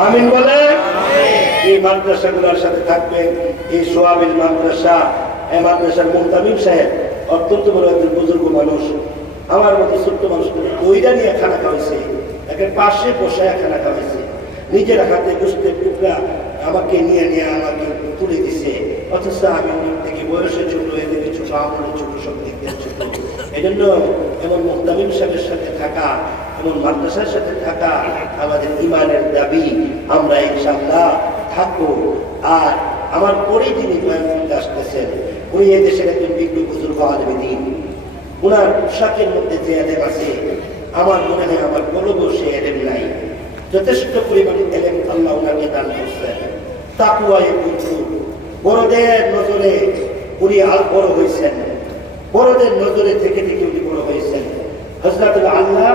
আমিন বলে। এই মাদ্রাসাগুলোর সাথে থাকবেন এই সোয়াবিল মাদ্রাসা, এই মাদ্রাসার মুহতামিম সাহেব অত্যন্ত বড় একজন বুজুর্গ মানুষ, আমার মতো ছোট্ট মানুষকে দইটা নিয়ে খানা খাওয়াইছে, একের পাশে বসায় খানা খাওয়াইছে, নিজের হাতে গোস্তের টুকরা আমাকে নিয়ে নিয়ে আমাকে তুলে দিছে, অথচ আমি অনেক থেকে বয়সে ছোট, এদিকে ছোট, আমলের ছোট, সব দিক দিয়ে ছোট। এই জন্য এমন মুহতামিম সাহেবের সাথে থাকা, এমন মাদ্রাসার সাথে থাকা আমাদের ইমানের দাবি। আমরা ইনশাআল্লাহ থাকবো। আর আমার পরে যিনি বয়ান করতে আসতেছেন, উনি এই দেশের একজন বিজ্ঞ বুজুর্গ আলেম দ্বীন। ওনার পোশাকের মধ্যে যে এলেম আছে, আমার মনে হয় আমার কলবেও সে এলেম নাই। যথেষ্ট পরিমাণে এলেম আল্লাহ ওনাকে দান করছেন। তাকওয়ায়ে ভরপুর, বড়দের নজরে উনি বড় হয়েছেন, বড়দের নজরে থেকে থেকে উনি বড় হয়েছেন। হযরত আল্লাহ